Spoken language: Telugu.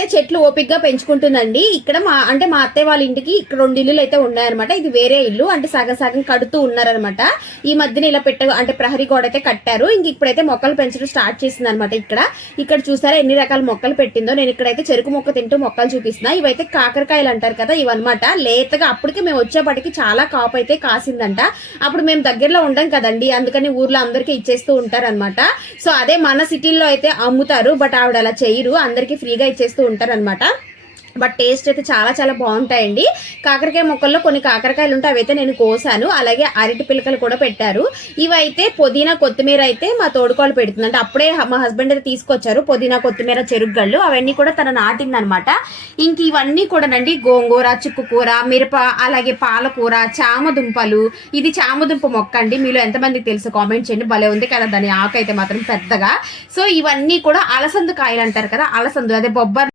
అయితే చెట్లు ఓపిక్ గా పెంచుకుంటుందండి. ఇక్కడ మా అత్తయ్య వాళ్ళ ఇంటికి ఇక్కడ 2 ఇల్లులు అయితే ఉన్నాయన్నమాట. ఇది వేరే ఇల్లు, అంటే సగం సగం కడుతూ ఉన్నారనమాట. ఈ మధ్యన ఇలా ప్రహరీ గోడ అయితే కట్టారు. ఇంక ఇప్పుడైతే మొక్కలు పెంచడం స్టార్ట్ చేసింది అనమాట. ఇక్కడ చూసారా ఎన్ని రకాల మొక్కలు పెట్టిందో. నేను ఇక్కడైతే చెరుకు మొక్క తింటూ మొక్కలు చూపిస్తున్నా. ఇవైతే కాకరకాయలు అంటారు కదా, ఇవన్నమాట. లేతగా అప్పటికే మేము వచ్చేపటికి చాలా కాపు అయితే కాసిందంట. అప్పుడు మేము దగ్గరలో ఉండం కదండి, అందుకని ఊర్లో అందరికీ ఇచ్చేస్తూ ఉంటారనమాట. సో అదే మన సిటీల్లో అయితే అమ్ముతారు, బట్ ఆవిడ అలా చేయరు, అందరికీ ఫ్రీగా ఇచ్చేస్తూ ఉంటారనమాట. బట్ టేస్ట్ అయితే చాలా చాలా బాగుంటాయండి. కాకరకాయ మొక్కల్లో కొన్ని కాకరకాయలు ఉంటాయి, అవైతే నేను కోసాను. అలాగే అరటి పిలకలు కూడా పెట్టారు. ఇవైతే పుదీనా కొత్తిమీర అయితే మా తోడుకోళ్ళు పెడుతుంది, అంటే అప్పుడే మా హస్బెండ్ అయితే తీసుకొచ్చారు పుదీనా కొత్తిమీర చెరుగ్గళ్ళు, అవన్నీ కూడా తన నాటిందనమాట. ఇంక ఇవన్నీ కూడానండి గోంగూర, చుక్కుకూర, మిరప, అలాగే పాలకూర, చామదుంపలు. ఇది చామదుంప మొక్క అండి, మీలో ఎంతమందికి తెలుసు కామెంట్ చేయండి. భలే ఉంది కదా దాని ఆకు అయితే మాత్రం పెద్దగా. సో ఇవన్నీ కూడా అలసందు కాయలు అంటారు కదా, అలసందు అదే బొబ్బర్